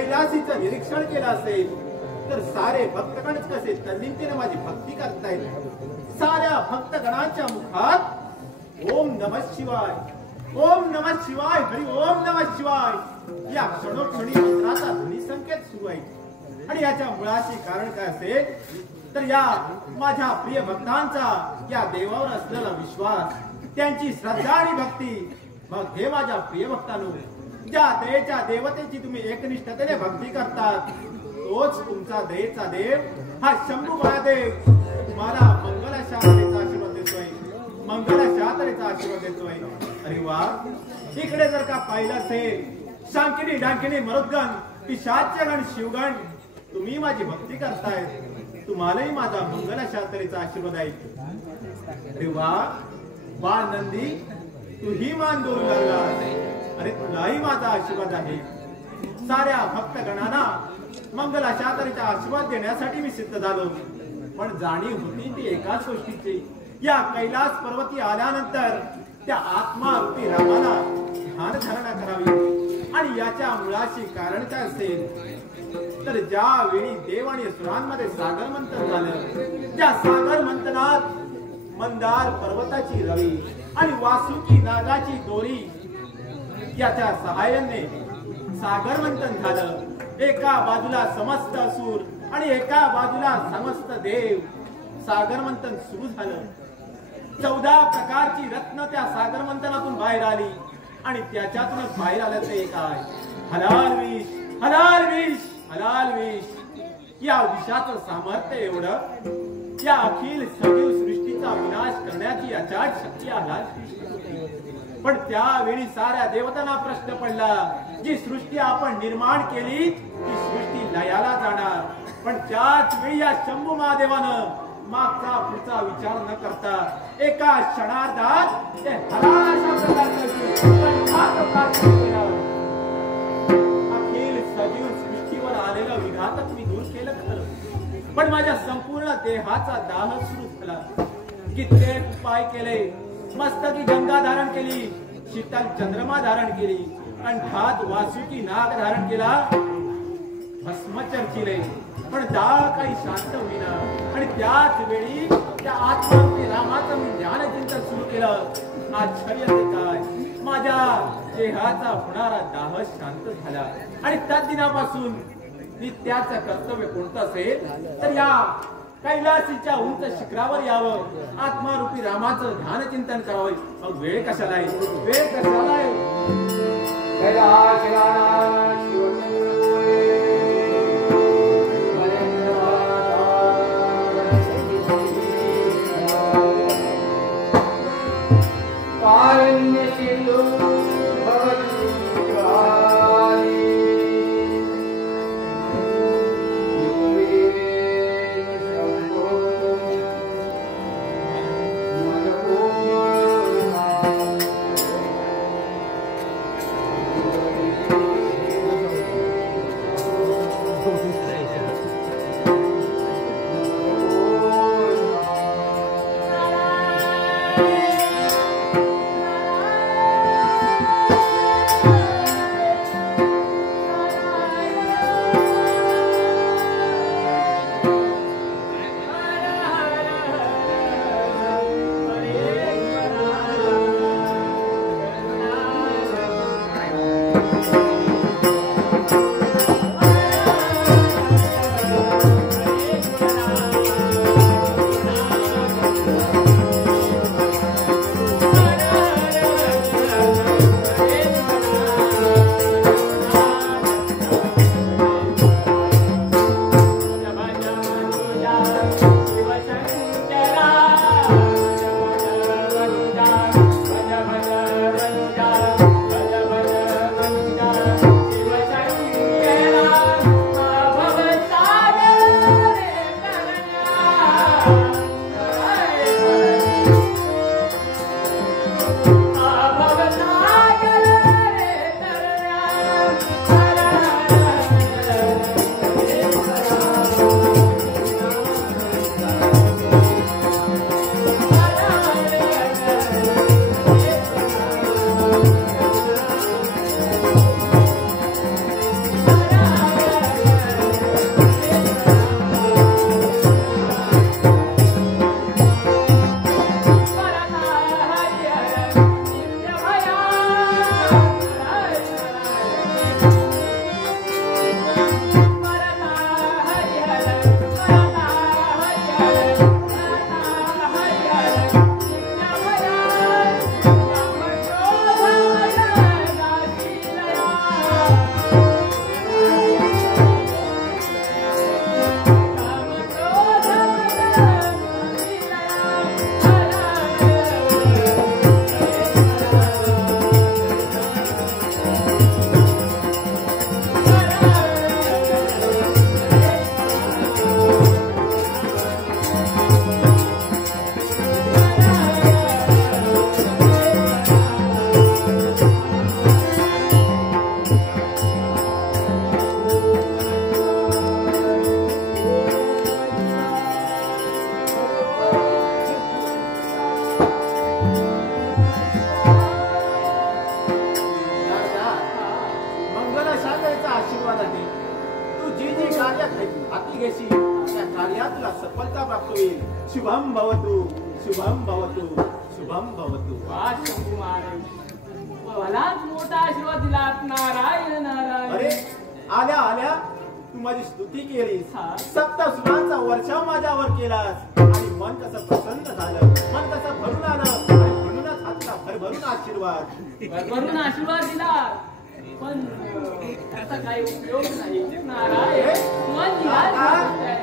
कैलासीचं निरीक्षण केलं असेल तर सारे भक्तगणच कसे तल्लीनतेने माझी भक्ती करतायत। साऱ्या भक्तगणांच्या मुखात ओम नमः शिवाय, ओम नमः शिवाय, हरी ओम नमः शिवाय या क्षणोक्षणी मंत्राचा ध्वनी संकेत सुरू आहे। आणि याच्या मुळाशी कारण काय असेल तर या माझ्या प्रिय भक्तांचा या देवावर असलेला विश्वास, त्यांची श्रद्धा आणि भक्ती। मग हे माझ्या प्रिय भक्तांनो, ज्या दयेच्या देवतेची तुम्ही एकनिष्ठतेने भक्ती करतात तोच तुमचा दयेचा देव हा शंभू महादेव तुम्हाला मंगलाशातरेचा आशीर्वाद देतोय, मंगलाशातरेचा आशीर्वाद देतोय। अरे वा, इकडे जर का पाहिलं असेल शांकिनी डांकिनी मरुद्गण पिशाच्यगण शिवगण तुम्ही माझी भक्ती करताय, तुम्हालाही माझा मंगलाशातरेचा आशीर्वाद आहे। अरे वा, बाळ नंदी तूही मान डोलू लागला, अरे तुलाही माझा आशीर्वाद आहे। साऱ्या भक्तगणांना मंगलाशातरेचा आशीर्वाद देण्यासाठी मी सिद्ध झालो, पण जाणीव होती ती एकाच गोष्टीची, या कैलास पर्वती आल्यानंतर त्या आत्मा रूपी रामाला ध्यान धारणा करावी। आणि याच्या मुळाशी कारण काय असेल तर ज्यावेळी देव आणि असुरांमध्ये सागर मंथन झालं, त्या सागर मंथनात मंदार पर्वताची रवी आणि वासुकी नागाची दोरी याच्या सहाय्याने सागर मंथन झालं। एका बाजूला समस्त असुर आणि एका बाजूला समस्त देव, सागर मंथन सुरू झालं। 14 प्रकारची रत्न त्या सागर मंथनातून बाहेर आली आणि त्याच्यातूनच बाहेर आलं ते काय हलाल विष, हलाल विष, हलाल विष। या विषाचं सामर्थ्य एवढं, या अखिल सजीव सृष्टीचा विनाश करण्याची अचाट शक्ती हलाल विष होती। पण त्यावेळी साऱ्या देवतांना प्रश्न पडला, जी सृष्टी आपण निर्माण केली ती सृष्टी लयाला जाणार, पण त्याच वेळी या शंभू महादेवानं मागचा पुढचा विचार न करता एका क्षणार्धात ते हलाल अशा प्रकारचं अखिल सजीव सृष्टीवर आलेलं विघातक मी दूर केलं खरं, पण माझ्या संपूर्ण देहाचा दाह सुरू झाला। कित्येक उपाय केले, मस्तकी गंगा धारण केली, शीतल चंद्रमा धारण केली, कंठात वासुकी नाग धारण केला, भस्म चर्चिले, पण दाह काही शांत होईना। आणि त्याच वेळी त्या आत्मारूपी रामाचं मी ध्यान चिंतन सुरू केलं। आश्चर्य ते काय, माझ्या देहाचा होणारा दाह शांत झाला। आणि त्याच दिनापासून नित्याचं कर्तव्य कोणतं असेल तर या कैलासीच्या उंच शिखरावर यावं, आत्मारूपी रामाचं ध्यान चिंतन करावं। मग वेळ कशाला आहे, वेळ कशाला आहे। कार्य हाती घेशी त्या कार्यात तुला सफलता प्राप्त होईल. शुभम भवतु, शुभम भवतु, शुभम भवतु. वा शंभू महाराज, मलाच मोठा आशीर्वाद दिला. नारायण नारायण. अरे आल्या आल्या तू माझी स्तुती केलीस, हा. सप्त सुरांचा वर्षाव माझ्यावर केलास आणि मन कसं प्रसन्न झालं, मन कसं भरून आलं आणि म्हणूनच हातला भरभरून आशीर्वाद वरून आशीर्वाद दिला, पण त्याचा काही उपयोग नाही. नारायण मन निघाल आहे.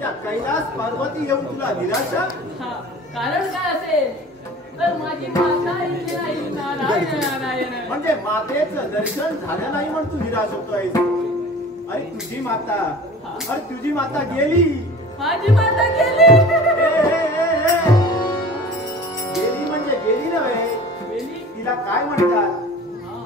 या कैलास पार्वती येऊन तुला निराशा. हा, कारण काय असेल तर माझी माता इथे नाही. नारायण नारायण. म्हणजे मातेचं दर्शन झालं नाही म्हणून तू निराश होतोय. अरे तुझी माता, अरे तुझी माता गेली. माझी माता गेली. गेली म्हणजे गेली नव्हे, गेली. तिला काय म्हणतात?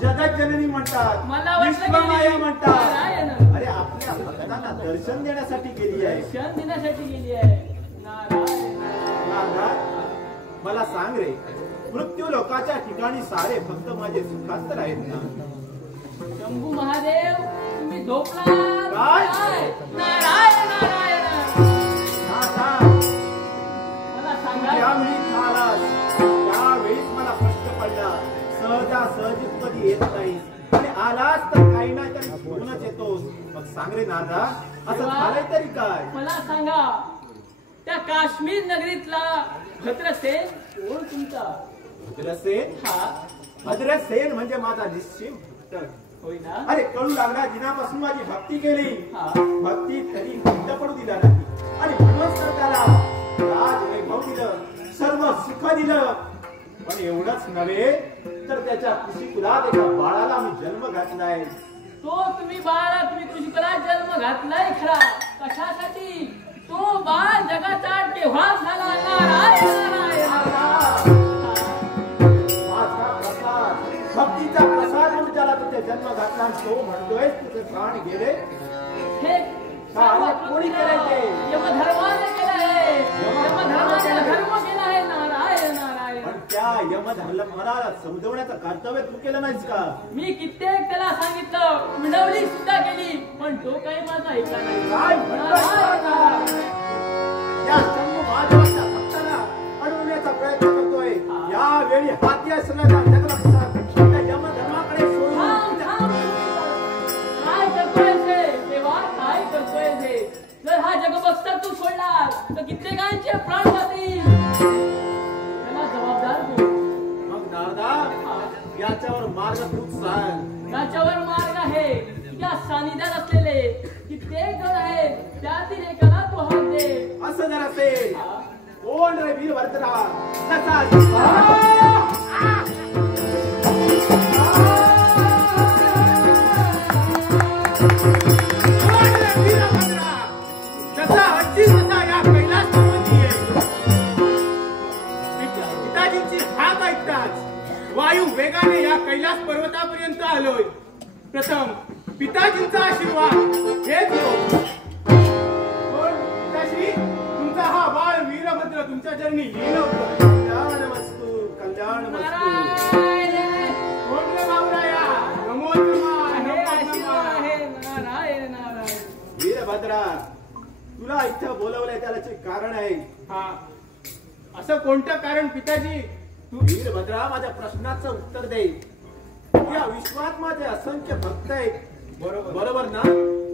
जगत जननी म्हणतात, मला विश्वमाया म्हणतात. नारायण. अरे आपल्या भक्तांना दर्शन देण्यासाठी गेली आहे. दर्शन देण्यासाठी गेली आहे. नारायण. नारायण, मला सांग रे, मृत्यू लोकाच्या ठिकाणी सारे भक्त माझे सुखात तर आहेत ना? शंभू महादेव तुम्ही झोपला काय? नारायण नारायण. मला सांगा. त्यावेळी आलास त्यावेळीच मला प्रश्न पडला. सहजासहजी कधी येत नाही आणि आलास तर काही नाही तरी घेऊनच येतोस. मग सांग रे नारदा, असं झालंय तरी काय? मला सांगा, त्या काश्मीर नगरीतला भद्रसेन कोण तुमचा? भद्रसेन? हा. भद्रसेन म्हणजे माझा निश्चित भक्त. होय ना? अरे कळू लागला दिनापासून माझी भक्ती केली, हा. भक्ती तरी बंद पडू दिला नाही आणि म्हणूनच तर त्याला राज वैभव दिलं, सर्व सुख दिलं. पण एवढंच नव्हे तर त्याच्या कुशीकुलात एका बाळाला मी जन्म घातलाय. तो तुम्ही कुशीकुलात जन्म घातलाय खरा, कशासाठी? तो बाळ जगाचा तेव्हा झाला. नारायण नारायण. माझा प्रसाद, भक्तीचा प्रसाद म्हणून त्याला तुझ्या जन्म घातला आणि तो म्हणतोय तुझे प्राण गेले. हे कोणी केलंय ते? यमधर्माने केलं आहे. यमधर्माने धर्म केला आहे. नारायण नारायण. पण त्या यमधर्माला समजवण्याचं कर्तव्य तू केलं नाहीस का? मी कित्येक त्याला सांगितलं, विनवणी सुद्धा केली, पण तो काही माझा ऐकला नाही. काय म्हणतोय? या शंभू महादेवाच्या भक्ताला अडवण्याचा प्रयत्न करतोय. यावेळी हाती असलेला जगलक्षात त्या यमधर्माकडे सोडून थांब, थांब. काय करतोय ते? देवा काय करतोय ते? जर हा जगबक्षर तू सोडला तर कित्येकांचे प्राण जातील. त्याला जबाबदार कोण? मग नारदा, याच्यावर मार्ग तूच सांग. याच्यावर मार्ग आहे. या सानिध्यात असलेले कित्येक जण आहेत, त्यातील एकाला तू हात दे. असं जर असेल, हा. कोण रे वीरभद्रा? कसा? जसा हत्ती तसा या कैलास पर्वती आहे. पिताजींची हाक ऐकताच वायू वेगाने या कैलास पर्वतापर्यंत आलोय. प्रथम पिताजींचा आशीर्वाद हेच घेऊ. पिताश्री, तुमचा हा बाळ वीरभद्र तुमच्या चरणी लीन होतं. कल्याण वस्तू, कल्याण वस्तू. नारायण. कोण रे बाबूराया? नमो नमः, हे नमो आशीर्वाद नमः. आहे. नारायण नारायण. वीरभद्रा, तुला इथं बोलवलंय त्याचे कारण आहे. हा, असं कोणतं कारण पिताजी? तू वीरभद्रा माझ्या प्रश्नाचं उत्तर दे. या विश्वात माझे असंख्य भक्त आहेत. बरोबर बरोबर ना?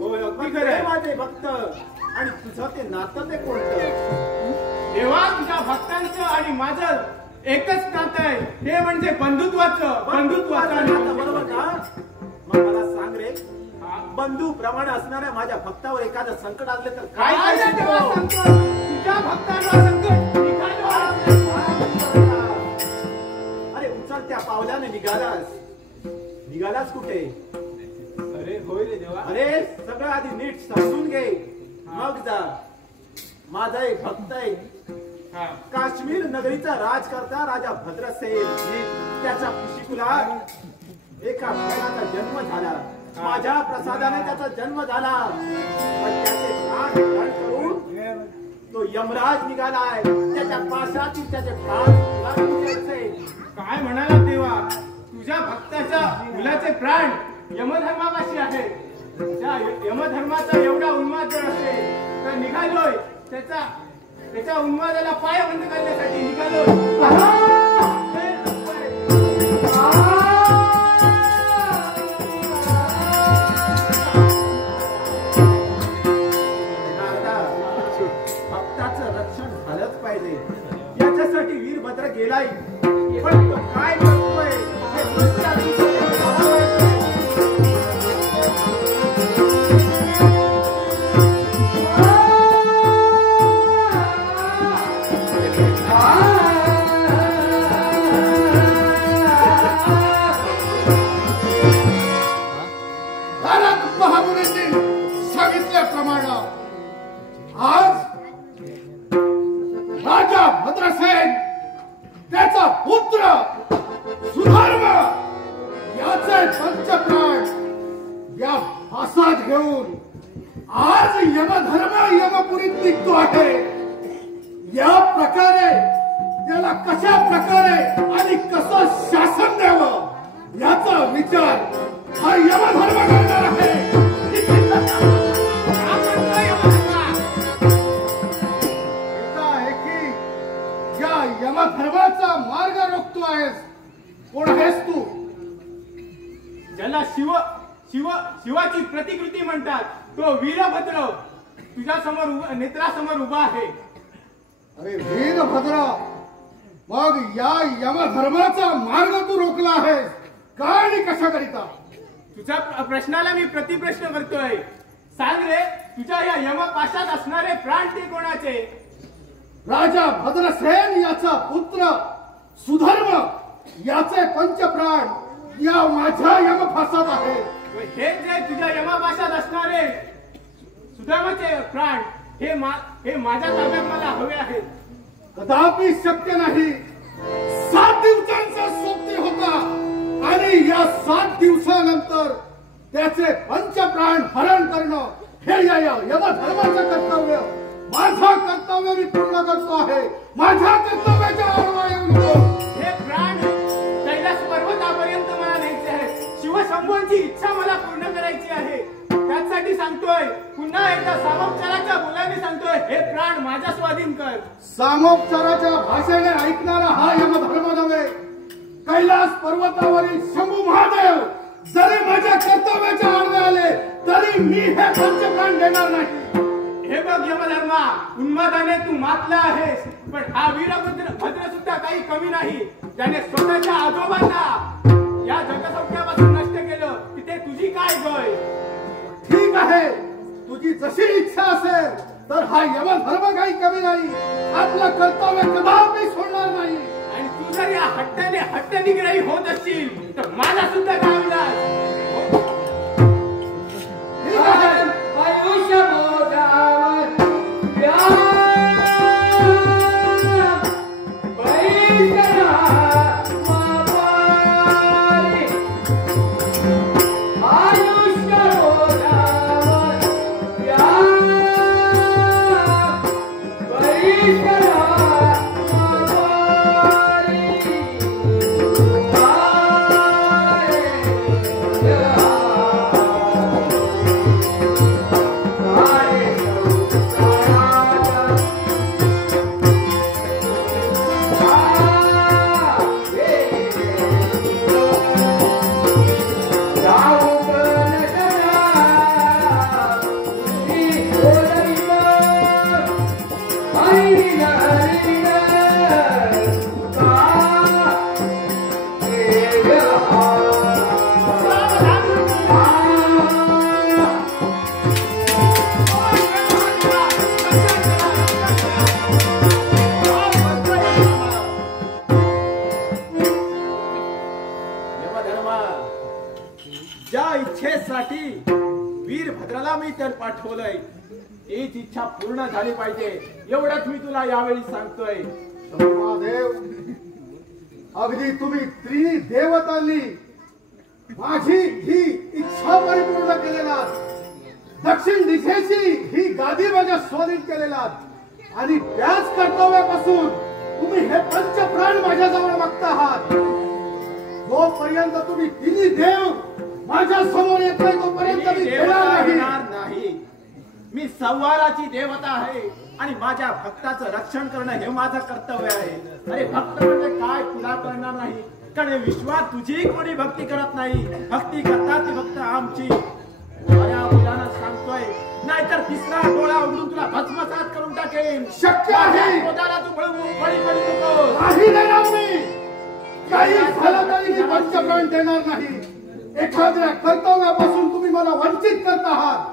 होय, अगदी खरं आहे. माझे भक्त आणि तुझं ते नातं ते कोणतं? देवा, तुझ्या भक्तांचं आणि माझं एकच नातं आहे, ते म्हणजे बंधुत्वाचं. बंधुत्वाचं नातं, बरोबर ना? मग मला सांग रे, हा. बंधू प्रमाणे असणाऱ्या माझ्या भक्तावर एखादं संकट आलं तर काय काय झालं तेव्हा करशील? संकट? तुझ्या भक्तांना संकट निघालं. अरे उचलत्या पावलाने निघालास कुठे? अरे होय रे देवा. अरे सगळं आधी नीट समजून घे, मग जा. माझा एक भक्त आहे, हा. काश्मीर नगरीचा राज करता राजा भद्रसेन. त्याचा कुशीकुलात एका मुलाचा जन्म झाला. माझ्या प्रसादाने त्याचा जन्म झाला. पण त्याचे प्राण ग्रहण करून तो यमराज निघालाय. त्याच्या पाशातील त्याचे प्राण घ्यायचे. काय म्हणाला देवा? तुझ्या भक्ताच्या मुलाचे प्राण यमधर्मापाशी आहे. त्या यमधर्माचा एवढा उन्माद जर असेल तर निघालोय त्याच्या उन्मादाला पाय बंद करण्यासाठी निघालोय. भक्ताचं रक्षण झालंच पाहिजे याच्यासाठी वीरभद्र गेलाय. पण तो काय करतोय हे पुढच्या दिवशी सांगितल्याप्रमाणे आज राजा भद्रसेन त्याचा पुत्र सुधर्म याचे पंचप्राण या फासात घेऊन आज यमधर्म यमपुरीत निघतो आहे. या प्रकारे त्याला कशा प्रकारे आणि कसं शासन द्यावं याचा विचार हा यमधर्म करणार आहे. यमधर्माचा मार्ग रोखतो आहेस. कोण आहेस तू? ज्याला शिवाची प्रतिकृती म्हणतात तो वीरभद्र तुझ्या समोर नेत्रासमोर उभा आहे. अरे वीरभद्र, मग या यमधर्माचा मार्ग तू रोखला आहेस का आणि कशाकरिता? तुझ्या प्रश्नाला मी प्रतिप्रश्न करतोय. सांग रे, तुझ्या या यमपाशात असणारे प्राण ते कोणाचे? राजा भद्रसेन याचा पुत्र सुधर्म याचे पंचप्राण या माझ्या यमफासात आहे. हे जे तुझ्या यमपाशात असणारे सुधर्माचे प्राण हे माझ्या ताब्यात मला हवे आहेत. कदापि शक्य नाही. 7 दिवसांचा सोबती होता आणि या 7 दिवसानंतर त्याचे पंचप्राण हरण करणं हे या यमधर्माचं कर्तव्य. माझं कर्तव्य मी पूर्ण करतो आहे. माझ्या कर्तव्याच्या आडवा येऊ नको. हे प्राण कैलास पर्वतापर्यंत मला न्यायचे आहे. शिवशंभूंची इच्छा मला पूर्ण करायची आहे. त्यासाठी सांगतोय, पुन्हा एकदा सामोपचाराच्या बोलाने सांगतोय, हे प्राण माझ्या स्वाधीन कर. सामोपचाराच्या भाषेने ऐकणारा हा यमधर्म नव्हे. कैलास पर्वतावरील शंभू महादेव जरी माझ्या कर्तव्याच्या आडवे आले तरी मी हे पंचप्राण देणार नाही. हे बघ यमधर्मा, उन्मादाने तू मातला आहेस, पण हा वीरभद्र सुद्धा काही कमी नाही. त्याने स्वतःच्या आजोबांना या जगसौख्यापासून नष्ट केलं. तिथे तुझी काय गय? ठीक आहे, तुझी जशी इच्छा असेल तर हा यमधर्म काही कमी नाही. आपलं कर्तव्य कदापि सोडणार नाही. आणि तू जर या हट्ट निग्रही होत असशील तर माझा सुद्धा काय विलास? ठीक आहे. आयुष्य वीरभद्राला मी तर पाठवलंय, तीच इच्छा पूर्ण झाली पाहिजे एवढंच मी तुला यावेळी सांगतोय. महादेव, अगदी तुम्ही त्रिणी देवतांनी माझी ही इच्छा परिपूर्ण केलेला. दक्षिण दिशेची ही गादी माझ्या स्वाधीन केलेला आणि त्याच कर्तव्यापासून तुम्ही हे पंचप्राण माझ्याजवळ मागता आहात. जोपर्यंत तुम्ही तिन्ही देव माझ्या समोर येत नाही तोपर्यंत मी देवता घेणार नाही. येणार नाही. मी संवाराची देवता आहे आणि माझ्या भक्ताचं रक्षण करणं हे माझं कर्तव्य आहे. अरे भक्त म्हणजे काय तुला कळणार नाही, कारण विश्वात तुझी कोणी भक्ती करत नाही. भक्ती करतात ती फक्त आमची. बऱ्या मुलांना सांगतोय, नाहीतर तिसरा डोळा उघडून तुला भस्मसात करून टाकेन. शक्य आहे. पोटाला तू बळी पडू नको. नाही देणार मी. काही झालं तरी मी पंचप्राण देणार नाही. एखाद्या कर्तव्यापासून तुम्ही मला वंचित करत आहात.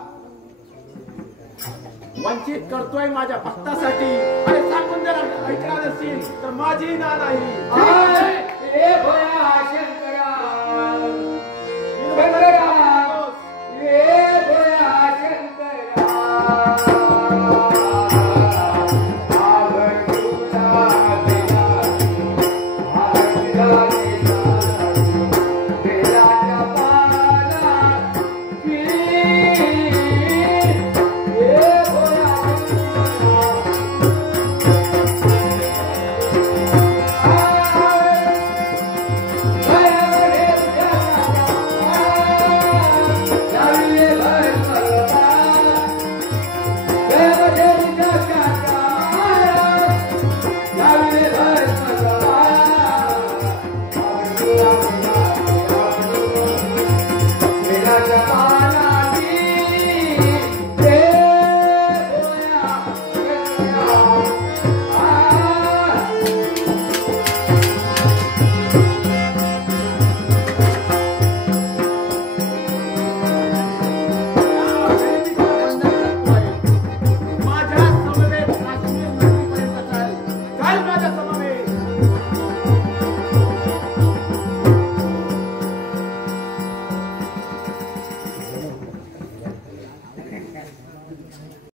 वंचित करतोय माझ्या भक्तासाठी. अरे सांगून जर ऐकणार असेल तर माझी ना नाही. ए भया शंकर